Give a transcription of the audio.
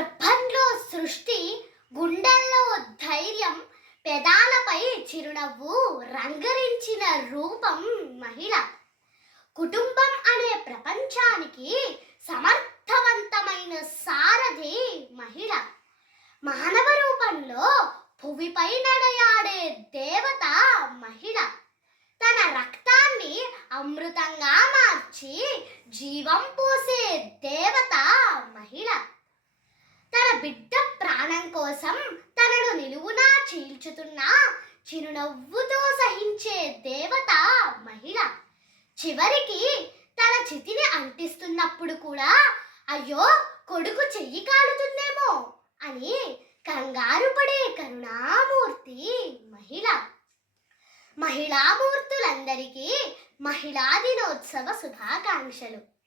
గర్భంలో సృష్టి గుండెల్లో ధైర్యం పెదాలపై చిరునవ్వు రంగరించిన రూపం మహిళ. కుటుంబం అనే ప్రపంచానికి సమర్థవంతమైన సారథి మహిళ. మానవ రూపంలో భువిపై నడయాడే దేవత మహిళ. తన రక్తాన్ని అమృతంగా మార్చి జీవం పోసే దేవత మహిళ. బిడ్డ ప్రాణం కోసం తనను నిలువునా చీల్చుతున్న చిరునవ్వుతో సహించే దేవత మహిళ. చివరికి తన చితిని అంటిస్తున్నప్పుడు కూడా అయ్యో కొడుకు చెయ్యి కాలుతుందేమో అని కంగారు పడే కరుణామూర్తి మహిళ. మహిళామూర్తులందరికీ మహిళా దినోత్సవ శుభాకాంక్షలు.